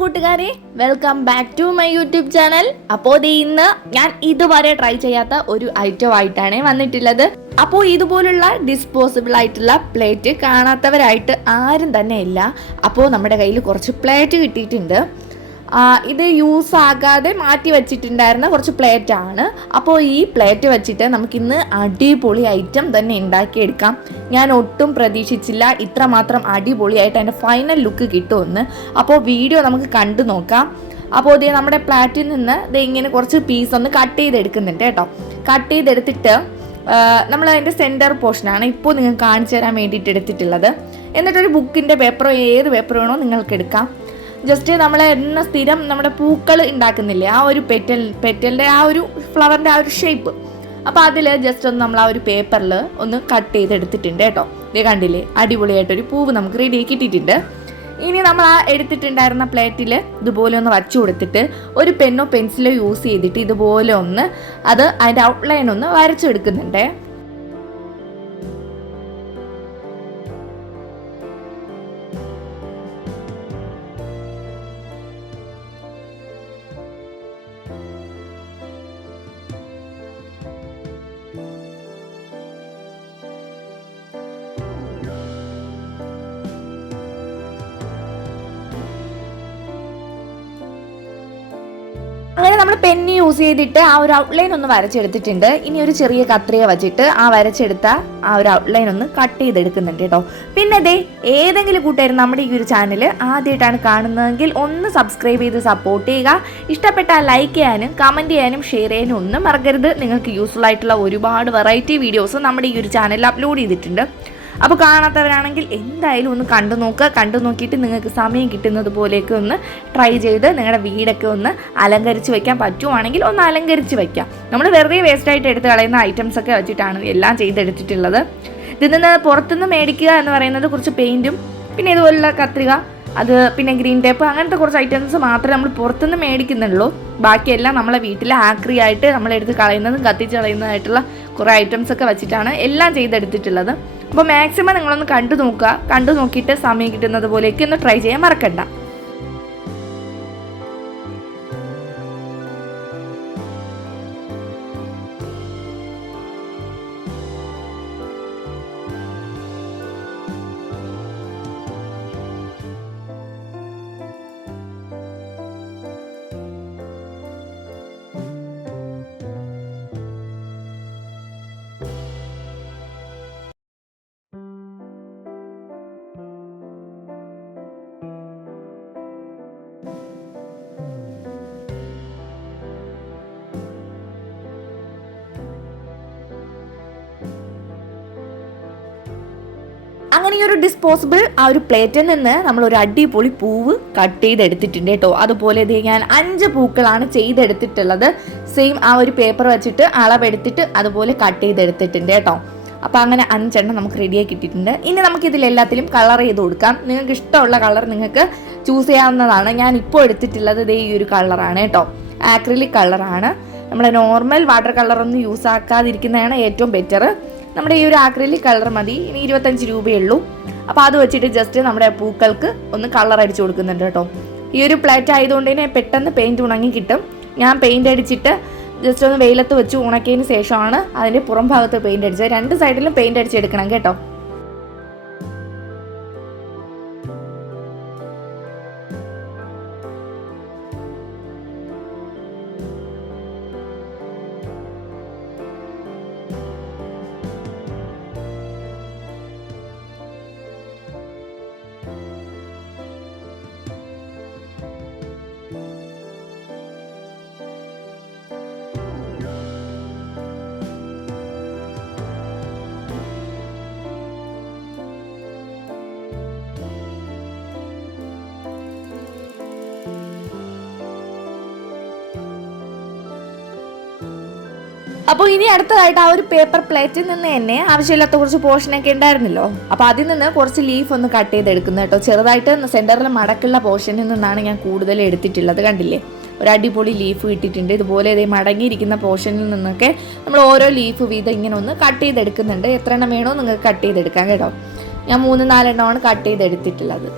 കൂട്ടുകാരെ, welcome back to my YouTube channel. അപ്പോൾ ഇന്ന് ഞാൻ ഇതുവരെ ട്രൈ ചെയ്യാത്ത ഒരു ഐറ്റം ആയിട്ടാണ് വന്നിട്ടുള്ളത്. അപ്പോൾ ഇതുപോലുള്ള ഡിസ്പോസിബിൾ ആയിട്ടുള്ള പ്ലേറ്റ് കാണാത്തവരായിട്ട് ആരും തന്നെ ഇല്ല. അപ്പോൾ നമ്മുടെ കയ്യിൽ കുറച്ച് പ്ലേറ്റ് കിട്ടിയിട്ടുണ്ട്. ഇത് യൂസ് ആകാതെ മാറ്റി വെച്ചിട്ടുണ്ടായിരുന്ന കുറച്ച് പ്ലേറ്റ് ആണ്. അപ്പോൾ ഈ പ്ലേറ്റ് വെച്ചിട്ട് നമുക്കിന്ന് അടിപൊളി ഐറ്റം തന്നെ ഉണ്ടാക്കിയെടുക്കാം. ഞാൻ ഒട്ടും പ്രതീക്ഷിച്ചില്ല ഇത്രമാത്രം അടിപൊളിയായിട്ട് അതിൻ്റെ ഫൈനൽ ലുക്ക് കിട്ടുമെന്ന്. അപ്പോൾ വീഡിയോ നമുക്ക് കണ്ടു നോക്കാം. അപ്പോൾ ഇതേ നമ്മുടെ പ്ലേറ്റിൽ നിന്ന് ഇത് ഇങ്ങനെ കുറച്ച് പീസ് ഒന്ന് കട്ട് ചെയ്തെടുക്കുന്നുണ്ട് കേട്ടോ. കട്ട് ചെയ്തെടുത്തിട്ട് നമ്മൾ അതിൻ്റെ സെൻറ്റർ പോർഷനാണ് ഇപ്പോൾ നിങ്ങൾക്ക് കാണിച്ചു തരാൻ വേണ്ടിയിട്ട് എടുത്തിട്ടുള്ളത്. എന്നിട്ടൊരു ബുക്കിൻ്റെ പേപ്പറോ ഏത് പേപ്പർ വേണോ നിങ്ങൾക്ക് എടുക്കാം. ജസ്റ്റ് നമ്മൾ എന്ന സ്ഥിരം നമ്മുടെ പൂക്കൾ ഉണ്ടാക്കുന്നില്ലേ, ആ ഒരു പെറ്റലിൻ്റെ ആ ഒരു ഫ്ലവറിൻ്റെ ആ ഒരു ഷേപ്പ്, അപ്പോൾ അതിൽ ജസ്റ്റ് ഒന്ന് നമ്മൾ ആ ഒരു പേപ്പറിൽ ഒന്ന് കട്ട് ചെയ്തെടുത്തിട്ടുണ്ട് കേട്ടോ. ഇത് കണ്ടില്ലേ, അടിപൊളിയായിട്ടൊരു പൂവ് നമുക്ക് റെഡി ആക്കിയിട്ടിട്ടുണ്ട്. ഇനി നമ്മൾ ആ എടുത്തിട്ടുണ്ടായിരുന്ന പ്ലേറ്റിൽ ഇതുപോലെ ഒന്ന് വച്ചു കൊടുത്തിട്ട് ഒരു പെന്നോ പെൻസിലോ യൂസ് ചെയ്തിട്ട് ഇതുപോലെ ഒന്ന് അതിൻ്റെ ഔട്ട്ലൈൻ ഒന്ന് വരച്ചെടുക്കുന്നുണ്ട്. അങ്ങനെ നമ്മൾ പെന്ന് യൂസ് ചെയ്തിട്ട് ആ ഒരു ഔട്ട്ലൈൻ ഒന്ന് വരച്ചെടുത്തിട്ടുണ്ട്. ഇനി ഒരു ചെറിയ കത്രിക വെച്ചിട്ട് ആ വരച്ചെടുത്ത ആ ഒരു ഔട്ട്ലൈൻ ഒന്ന് കട്ട് ചെയ്തെടുക്കുന്നുണ്ട് കേട്ടോ. പിന്നെ ദേ ഏതെങ്കിലും കൂട്ടുകാർ നമ്മുടെ ഈ ഒരു ചാനൽ ആദ്യമായിട്ടാണ് കാണുന്നതെങ്കിൽ ഒന്ന് സബ്സ്ക്രൈബ് ചെയ്ത് സപ്പോർട്ട് ചെയ്യുക. ഇഷ്ടപ്പെട്ടാൽ ലൈക്ക് ചെയ്യാനും കമൻറ്റ് ചെയ്യാനും ഷെയർ ചെയ്യാനും ഒന്നും മറക്കരുത്. നിങ്ങൾക്ക് യൂസ്ഫുൾ ആയിട്ടുള്ള ഒരുപാട് വെറൈറ്റി വീഡിയോസ് നമ്മുടെ ഈ ഒരു ചാനലിൽ അപ്ലോഡ് ചെയ്തിട്ടുണ്ട്. അപ്പോൾ കാണാത്തവരാണെങ്കിൽ എന്തായാലും ഒന്ന് കണ്ടു നോക്കുക. കണ്ടു നോക്കിയിട്ട് നിങ്ങൾക്ക് സമയം കിട്ടുന്നത് പോലെയൊക്കെ ഒന്ന് ട്രൈ ചെയ്ത് നിങ്ങളുടെ വീടൊക്കെ ഒന്ന് അലങ്കരിച്ച് വയ്ക്കാൻ പറ്റുവാണെങ്കിൽ ഒന്ന് അലങ്കരിച്ച് വയ്ക്കാം. നമ്മൾ വെറുതെ വേസ്റ്റായിട്ട് എടുത്ത് കളയുന്ന ഐറ്റംസ് ഒക്കെ വെച്ചിട്ടാണ് എല്ലാം ചെയ്തെടുത്തിട്ടുള്ളത്. ഇതിൽ നിന്ന് പുറത്തുനിന്ന് മേടിക്കുക എന്ന് പറയുന്നത് കുറച്ച് പെയിൻറ്റും പിന്നെ ഇതുപോലുള്ള കത്രിക, അത് പിന്നെ ഗ്രീൻ ടേപ്പ്, അങ്ങനത്തെ കുറച്ച് ഐറ്റംസ് മാത്രമേ നമ്മൾ പുറത്തുനിന്ന് മേടിക്കുന്നുള്ളൂ. ബാക്കിയെല്ലാം നമ്മളെ വീട്ടിൽ ആക്രി ആയിട്ട് നമ്മളെടുത്ത് കളയുന്നതും കത്തിച്ച് കളയുന്നതായിട്ടുള്ള കുറേ ഐറ്റംസ് ഒക്കെ വെച്ചിട്ടാണ് എല്ലാം ചെയ്തെടുത്തിട്ടുള്ളത്. അപ്പോൾ മാക്സിമം നിങ്ങളൊന്ന് കണ്ടു നോക്കുക. കണ്ടു നോക്കിയിട്ട് സമയം കിട്ടുന്നത് പോലെയൊക്കെ ഒന്ന് ട്രൈ ചെയ്യാൻ മറക്കണ്ട. അങ്ങനെ ഈ ഒരു ഡിസ്പോസിബിൾ ആ ഒരു പ്ലേറ്റിൽ നിന്ന് നമ്മൾ ഒരു അടിപൊളി പൂവ് കട്ട് ചെയ്തെടുത്തിട്ടുണ്ട് കേട്ടോ. അതുപോലെ ഇത് ഞാൻ 5 പൂക്കളാണ് ചെയ്തെടുത്തിട്ടുള്ളത്. സെയിം ആ ഒരു പേപ്പർ വെച്ചിട്ട് അളവെടുത്തിട്ട് അതുപോലെ കട്ട് ചെയ്തെടുത്തിട്ടുണ്ട് കേട്ടോ. അപ്പോൾ അങ്ങനെ 5 എണ്ണം നമുക്ക് റെഡിയാക്കി കിട്ടിയിട്ടുണ്ട്. ഇനി നമുക്ക് ഇതിലെല്ലാത്തിലും കളർ ചെയ്ത് കൊടുക്കാം. നിങ്ങൾക്ക് ഇഷ്ടമുള്ള കളർ നിങ്ങൾക്ക് ചൂസ് ചെയ്യാവുന്നതാണ്. ഞാൻ ഇപ്പോൾ എടുത്തിട്ടുള്ളത് ഇതേ ഈ ഒരു കളറാണ് കേട്ടോ. ആക്രിലിക് കളറാണ്. നമ്മുടെ നോർമൽ വാട്ടർ കളറൊന്നും യൂസ് ആക്കാതിരിക്കുന്നതാണ് ഏറ്റവും ബെറ്റർ. നമ്മുടെ ഈ ഒരു ആക്രിലിക് കളർ മതി. ഇനി 25 രൂപയുള്ളൂ. അപ്പോൾ അത് വെച്ചിട്ട് ജസ്റ്റ് നമ്മുടെ പൂക്കൾക്ക് ഒന്ന് കളർ അടിച്ചു കൊടുക്കുന്നുണ്ട് കേട്ടോ. ഈ ഒരു പ്ലേറ്റ് ആയതുകൊണ്ട് തന്നെ പെട്ടെന്ന് പെയിൻറ്റ് ഉണങ്ങി കിട്ടും. ഞാൻ പെയിൻറ്റ് അടിച്ചിട്ട് ജസ്റ്റ് ഒന്ന് വെയിലത്ത് വെച്ച് ഉണക്കിയതിന് ശേഷമാണ് അതിൻ്റെ പുറം ഭാഗത്ത് പെയിൻറ്റ് അടിച്ചത്. 2 സൈഡിലും പെയിൻറ്റ് അടിച്ചെടുക്കണം കേട്ടോ. അപ്പോൾ ഇനി അടുത്തതായിട്ട് ആ ഒരു പേപ്പർ പ്ലേറ്റിൽ നിന്ന് തന്നെ ആവശ്യമില്ലാത്ത കുറച്ച് പോർഷനൊക്കെ ഉണ്ടായിരുന്നല്ലോ. അപ്പോൾ അതിൽ നിന്ന് കുറച്ച് ലീഫ് ഒന്ന് കട്ട് ചെയ്തെടുക്കുന്നത് കേട്ടോ. ചെറുതായിട്ട് സെൻറ്ററിൽ മടക്കുള്ള പോർഷനിൽ നിന്നാണ് ഞാൻ കൂടുതൽ എടുത്തിട്ടുള്ളത്. കണ്ടില്ലേ, ഒരു അടിപൊളി ലീഫ് കിട്ടിയിട്ടുണ്ട്. ഇതുപോലെ ഇതേ മടങ്ങിയിരിക്കുന്ന പോർഷനിൽ നിന്നൊക്കെ നമ്മൾ ഓരോ ലീഫ് വീതം ഇങ്ങനെ ഒന്ന് കട്ട് ചെയ്തെടുക്കുന്നുണ്ട്. എത്ര എണ്ണം വേണോ നിങ്ങൾക്ക് കട്ട് ചെയ്തെടുക്കാം കേട്ടോ. ഞാൻ 3-4 എണ്ണമാണ് കട്ട് ചെയ്തെടുത്തിട്ടുള്ളത്.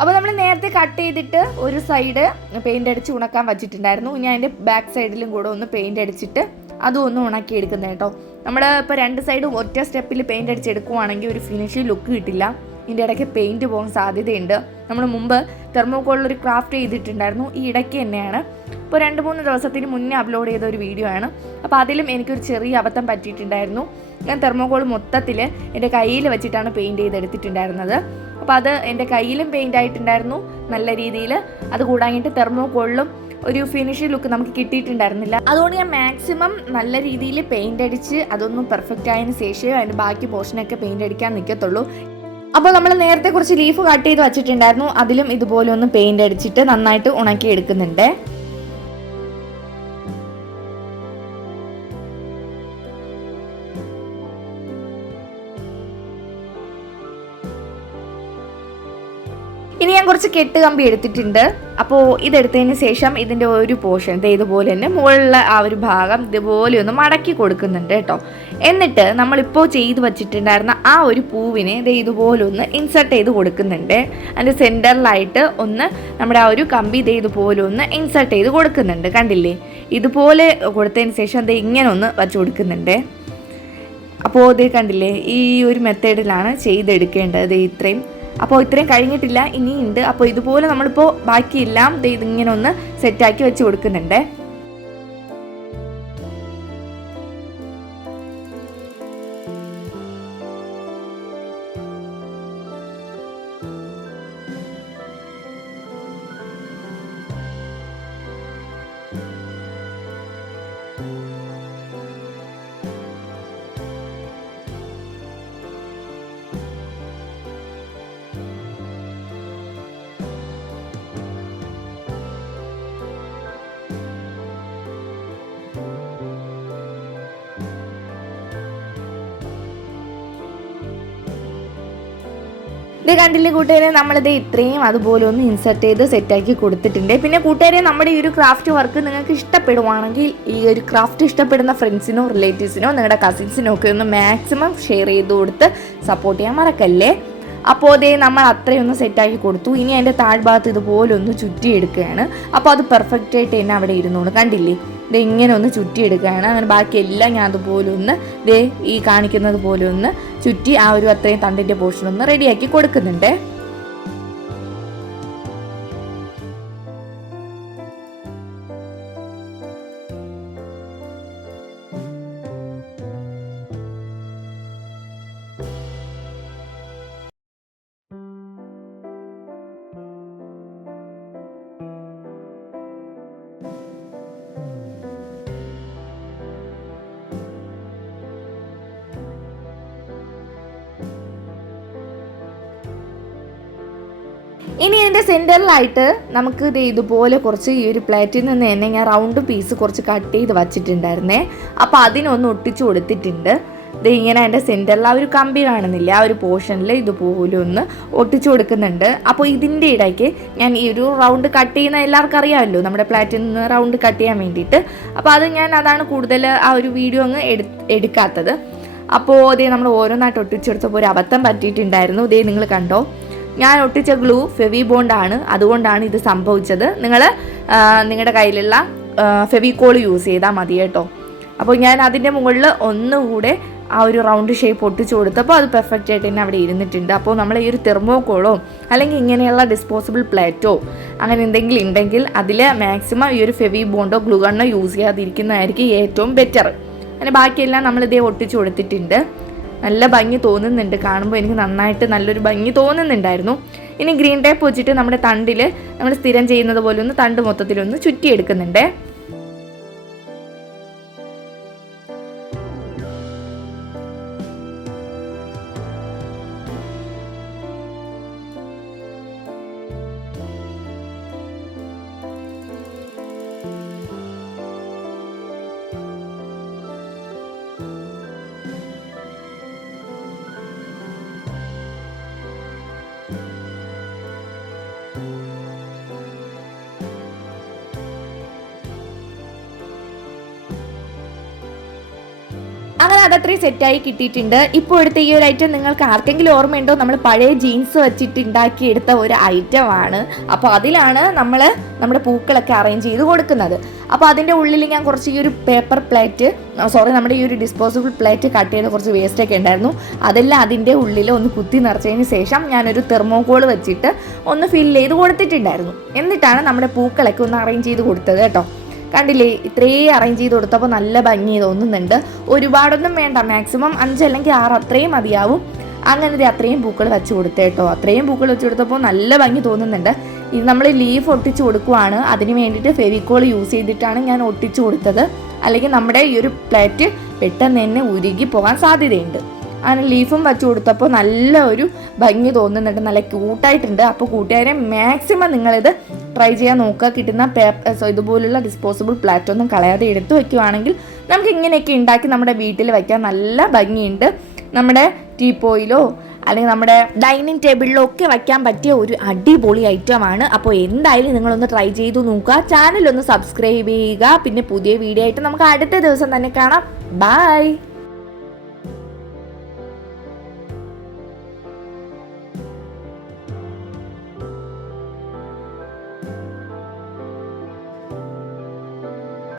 അപ്പോൾ നമ്മൾ നേരത്തെ കട്ട് ചെയ്തിട്ട് ഒരു സൈഡ് പെയിൻ്റ് അടിച്ച് ഉണക്കാൻ വച്ചിട്ടുണ്ടായിരുന്നു. ഇനി അതിൻ്റെ ബാക്ക് സൈഡിലും കൂടെ ഒന്ന് പെയിൻ്റ് അടിച്ചിട്ട് അതും ഒന്ന് ഉണക്കി എടുക്കുന്നത് കേട്ടോ. നമ്മൾ ഇപ്പോൾ 2 സൈഡും ഒറ്റ സ്റ്റെപ്പിൽ പെയിൻ്റ് അടിച്ചെടുക്കുവാണെങ്കിൽ ഒരു ഫിനിഷിംഗ് ലുക്ക് കിട്ടില്ല. ഇതിൻ്റെ ഇടയ്ക്ക് പെയിൻറ്റ് പോകാൻ സാധ്യതയുണ്ട്. നമ്മൾ മുമ്പ് തെർമോക്കോളിലൊരു ക്രാഫ്റ്റ് ചെയ്തിട്ടുണ്ടായിരുന്നു, ഈ ഇടയ്ക്ക് തന്നെയാണ്. ഇപ്പോൾ 2-3 ദിവസത്തിന് മുന്നേ അപ്ലോഡ് ചെയ്ത ഒരു വീഡിയോ ആണ്. അപ്പോൾ അതിലും എനിക്കൊരു ചെറിയ അബദ്ധം പറ്റിയിട്ടുണ്ടായിരുന്നു. ഞാൻ തെർമോക്കോൾ മൊത്തത്തിൽ എൻ്റെ കയ്യിൽ വെച്ചിട്ടാണ് പെയിൻറ്റ് ചെയ്തെടുത്തിട്ടുണ്ടായിരുന്നത്. അപ്പോൾ അത് എൻ്റെ കയ്യിലും പെയിൻ്റ് ആയിട്ടുണ്ടായിരുന്നു നല്ല രീതിയിൽ. അത് കൂടാഞ്ഞിട്ട് തെർമോക്കോളിലും ഒരു ഫിനിഷിംഗ് ലുക്ക് നമുക്ക് കിട്ടിയിട്ടുണ്ടായിരുന്നില്ല. അതുകൊണ്ട് ഞാൻ മാക്സിമം നല്ല രീതിയിൽ പെയിൻ്റ് അടിച്ച് അതൊന്നും പെർഫെക്റ്റ് ആയതിന് ശേഷമേ അതിൻ്റെ ബാക്കി പോർഷനൊക്കെ പെയിൻ്റ് അടിക്കാൻ നിൽക്കത്തുള്ളൂ. അപ്പോൾ നമ്മൾ നേരത്തെ കുറച്ച് ലീഫ് കട്ട് ചെയ്ത് വെച്ചിട്ടുണ്ടായിരുന്നു, അതിലും ഇതുപോലെ ഒന്ന് പെയിൻ്റ് അടിച്ചിട്ട് നന്നായിട്ട് ഉണക്കി എടുക്കുന്നുണ്ട്. ഇനി ഞാൻ കുറച്ച് കെട്ട് കമ്പി എടുത്തിട്ടുണ്ട്. അപ്പോൾ ഇതെടുത്തതിന് ശേഷം ഇതിൻ്റെ ഒരു പോർഷൻ ഇതുപോലെ തന്നെ മുകളിലെ ആ ഒരു ഭാഗം ഇതുപോലെ ഒന്ന് മടക്കി കൊടുക്കുന്നുണ്ട് കേട്ടോ. എന്നിട്ട് നമ്മളിപ്പോൾ ചെയ്ത് വച്ചിട്ടുണ്ടായിരുന്ന ആ ഒരു പൂവിനെ ഇതുപോലെ ഒന്ന് ഇൻസർട്ട് ചെയ്ത് കൊടുക്കുന്നുണ്ട്. അതിൻ്റെ സെൻറ്ററിലായിട്ട് ഒന്ന് നമ്മുടെ ആ ഒരു കമ്പി ഇതുപോലെ ഒന്ന് ഇൻസർട്ട് ചെയ്ത് കൊടുക്കുന്നുണ്ട്. കണ്ടില്ലേ? ഇതുപോലെ കൊടുത്തതിന് ശേഷം ഇങ്ങനെ ഒന്ന് വച്ച് കൊടുക്കുന്നുണ്ട്. അപ്പോൾ കണ്ടില്ലേ, ഈ ഒരു മെത്തേഡിലാണ് ചെയ്തെടുക്കേണ്ടത്. ഇത്രയും കഴിഞ്ഞിട്ടില്ല, ഇനിയുണ്ട്. അപ്പോൾ ഇതുപോലെ നമ്മളിപ്പോൾ ബാക്കിയെല്ലാം ഇതിങ്ങനെ ഒന്ന് സെറ്റാക്കി വെച്ച് കൊടുക്കുന്നുണ്ട്. ഇത് കണ്ടില്ലേ കൂട്ടുകാരെ, നമ്മളിത് ഇത്രയും അതുപോലെ ഒന്ന് ഇൻസർട്ട് ചെയ്ത് സെറ്റാക്കി കൊടുത്തിട്ടുണ്ട്. പിന്നെ കൂട്ടുകാരെ, നമ്മുടെ ഈ ഒരു ക്രാഫ്റ്റ് വർക്ക് നിങ്ങൾക്ക് ഇഷ്ടപ്പെടുവാണെങ്കിൽ ഈ ഒരു ക്രാഫ്റ്റ് ഇഷ്ടപ്പെടുന്ന ഫ്രണ്ട്സിനോ റിലേറ്റീവ്സിനോ നിങ്ങളുടെ കസിൻസിനോ ഒക്കെ ഒന്ന് മാക്സിമം ഷെയർ ചെയ്ത് കൊടുത്ത് സപ്പോർട്ട് ചെയ്യാൻ മറക്കല്ലേ. അപ്പോൾ നമ്മൾ അത്രയൊന്ന് സെറ്റാക്കി കൊടുത്തു. ഇനി അതിൻ്റെ താഴ്ഭാഗത്ത് ഇതുപോലെ ഒന്ന് ചുറ്റിയെടുക്കുകയാണ്. അപ്പോൾ അത് പെർഫെക്റ്റ് ആയിട്ട് തന്നെ അവിടെ ഇരുന്നോളൂ. കണ്ടില്ലേ, ഇങ്ങനെ ഒന്ന് ചുറ്റിയെടുക്കുകയാണ്. അങ്ങനെ ബാക്കിയെല്ലാം ഞാൻ അതുപോലെ ഒന്ന് ഈ കാണിക്കുന്നത് പോലെ ഒന്ന് ചുറ്റി ആ ഒരു അത്രയും തണ്ടിൻ്റെ പോർഷൻ ഒന്ന് റെഡിയാക്കി കൊടുക്കുന്നുണ്ട്. ഇനി ഇതിൻ്റെ സെൻറ്ററിലായിട്ട് നമുക്ക് ഇതുപോലെ കുറച്ച് ഈ ഒരു പ്ലേറ്റിൽ നിന്ന് തന്നെ ഞാൻ റൗണ്ട് പീസ് കുറച്ച് കട്ട് ചെയ്ത് വച്ചിട്ടുണ്ടായിരുന്നേ. അപ്പോൾ അതിനൊന്ന് ഒട്ടിച്ചു കൊടുത്തിട്ടുണ്ട്. ഇങ്ങനെ അതിൻ്റെ സെൻറ്ററിൽ ആ ഒരു കമ്പി കാണുന്നില്ല, ആ ഒരു പോർഷനിൽ ഇതുപോലെ ഒന്ന് ഒട്ടിച്ചു കൊടുക്കുന്നുണ്ട്. അപ്പോൾ ഇതിൻ്റെ ഇടയ്ക്ക് ഞാൻ ഈ ഒരു റൗണ്ട് കട്ട് ചെയ്യുന്ന എല്ലാവർക്കും അറിയാമല്ലോ, നമ്മുടെ പ്ലേറ്റിൽ നിന്ന് റൗണ്ട് കട്ട് ചെയ്യാൻ വേണ്ടിയിട്ട്. അപ്പോൾ അതാണ് കൂടുതൽ ആ ഒരു വീഡിയോ അങ്ങ് എടുക്കാത്തത്. അപ്പോൾ നമ്മൾ ഓരോന്നായിട്ട് ഒട്ടിച്ചെടുത്തപ്പോൾ ഒരു അബദ്ധം പറ്റിയിട്ടുണ്ടായിരുന്നു. നിങ്ങൾ കണ്ടോ, ഞാൻ ഒട്ടിച്ച ഗ്ലൂ ഫെവി ബോണ്ടാണ്, അതുകൊണ്ടാണ് ഇത് സംഭവിച്ചത്. നിങ്ങളുടെ കയ്യിലുള്ള ഫെവിക്കോൾ യൂസ് ചെയ്താൽ മതി കേട്ടോ. അപ്പോൾ ഞാൻ അതിൻ്റെ മുകളിൽ ഒന്നുകൂടെ ആ ഒരു റൗണ്ട് ഷേപ്പ് ഒട്ടിച്ചു കൊടുത്തപ്പോൾ അത് പെർഫെക്റ്റ് ആയിട്ട് തന്നെ അവിടെ ഇരുന്നിട്ടുണ്ട്. അപ്പോൾ നമ്മൾ ഈ ഒരു തെർമോക്കോളോ അല്ലെങ്കിൽ ഇങ്ങനെയുള്ള ഡിസ്പോസിബിൾ പ്ലേറ്റോ അങ്ങനെ എന്തെങ്കിലും ഉണ്ടെങ്കിൽ അതിൽ മാക്സിമം ഈ ഒരു ഫെവി ബോണ്ടോ ഗ്ലൂ ഗണ്ണോ യൂസ് ചെയ്യാതിരിക്കുന്നതായിരിക്കും ഏറ്റവും ബെറ്റർ. അങ്ങനെ ബാക്കിയെല്ലാം നമ്മളിതേ ഒട്ടിച്ചു കൊടുത്തിട്ടുണ്ട്. നല്ല ഭംഗി തോന്നുന്നുണ്ട് കാണുമ്പോൾ, എനിക്ക് നന്നായിട്ട് നല്ലൊരു ഭംഗി തോന്നുന്നുണ്ടായിരുന്നു. ഇനി ഗ്രീൻ ടേപ്പ് വെച്ചിട്ട് നമ്മുടെ തണ്ടിൽ നമ്മൾ സ്ഥിരം ചെയ്യുന്നത് പോലെ ഒന്ന് തണ്ട് മൊത്തത്തിലൊന്ന് ചുറ്റിയെടുക്കുന്നുണ്ട്. വേണ്ടത്രയും സെറ്റായി കിട്ടിയിട്ടുണ്ട്. ഇപ്പോൾ എടുത്ത ഈ ഒരു ഐറ്റം നിങ്ങൾക്ക് ആർക്കെങ്കിലും ഓർമ്മയുണ്ടോ? നമ്മൾ പഴയ ജീൻസ് വെച്ചിട്ട് ഉണ്ടാക്കിയെടുത്ത ഒരു ഐറ്റമാണ്. അപ്പോൾ അതിലാണ് നമ്മൾ നമ്മുടെ പൂക്കളൊക്കെ അറേഞ്ച് ചെയ്ത് കൊടുക്കുന്നത്. അപ്പോൾ അതിൻ്റെ ഉള്ളിൽ ഞാൻ കുറച്ച് ഈ ഒരു പേപ്പർ പ്ലേറ്റ്, നമ്മുടെ ഈ ഒരു ഡിസ്പോസിബിൾ പ്ലേറ്റ് കട്ട് ചെയ്ത് കുറച്ച് വേസ്റ്റൊക്കെ ഉണ്ടായിരുന്നു. അതെല്ലാം അതിൻ്റെ ഉള്ളിൽ ഒന്ന് കുത്തി നിറച്ചതിന് ശേഷം ഞാനൊരു തെർമോകോൾ വെച്ചിട്ട് ഒന്ന് ഫില്ല് ചെയ്ത് കൊടുത്തിട്ടുണ്ടായിരുന്നു. എന്നിട്ടാണ് നമ്മുടെ പൂക്കളൊക്കെ ഒന്ന് അറേഞ്ച് ചെയ്ത് കൊടുത്തത് കേട്ടോ. കണ്ടില്ലേ, ഇത്രയും അറേഞ്ച് ചെയ്ത് കൊടുത്തപ്പോൾ നല്ല ഭംഗി തോന്നുന്നുണ്ട്. ഒരുപാടൊന്നും വേണ്ട, മാക്സിമം 5 അല്ലെങ്കിൽ 6 അത്രയും മതിയാവും. അങ്ങനത്തെ അത്രയും പൂക്കൾ വെച്ച് കൊടുത്തേട്ടോ. അത്രയും പൂക്കൾ വെച്ച് കൊടുത്തപ്പോൾ നല്ല ഭംഗി തോന്നുന്നുണ്ട്. ഇത് നമ്മൾ ലീഫ് ഒട്ടിച്ച് കൊടുക്കുവാണ്. അതിന് വേണ്ടിയിട്ട് ഫെവിക്കോൾ യൂസ് ചെയ്തിട്ടാണ് ഞാൻ ഒട്ടിച്ച് കൊടുത്തത്. അല്ലെങ്കിൽ നമ്മുടെ ഈ ഒരു പ്ലേറ്റ് പെട്ടെന്ന് തന്നെ ഉരുകി പോകാൻ സാധ്യതയുണ്ട്. അങ്ങനെ ലീഫും വെച്ച് കൊടുത്തപ്പോൾ നല്ല ഒരു ഭംഗി തോന്നുന്നുണ്ട്, നല്ല ക്യൂട്ടായിട്ടുണ്ട്. അപ്പോൾ കൂട്ടുകാരെ മാക്സിമം നിങ്ങളിത് ട്രൈ ചെയ്യാൻ നോക്കുക. കിട്ടുന്ന ഇതുപോലുള്ള ഡിസ്പോസിബിൾ പ്ലേറ്റ് ഒന്നും കളയാതെ എടുത്തു വെക്കുകയാണെങ്കിൽ നമുക്ക് ഇങ്ങനെയൊക്കെ ഉണ്ടാക്കി നമ്മുടെ വീട്ടിൽ വയ്ക്കാൻ നല്ല ഭംഗിയുണ്ട്. നമ്മുടെ ടീപ്പോയിലോ അല്ലെങ്കിൽ നമ്മുടെ ഡൈനിങ് ടേബിളിലോ ഒക്കെ വയ്ക്കാൻ പറ്റിയ ഒരു അടിപൊളി ഐറ്റമാണ്. അപ്പോൾ എന്തായാലും നിങ്ങളൊന്ന് ട്രൈ ചെയ്തു നോക്കുക. ചാനലൊന്ന് സബ്സ്ക്രൈബ് ചെയ്യുക. പിന്നെ പുതിയ വീഡിയോ ആയിട്ട് നമുക്ക് അടുത്ത ദിവസം തന്നെ കാണാം. ബൈ.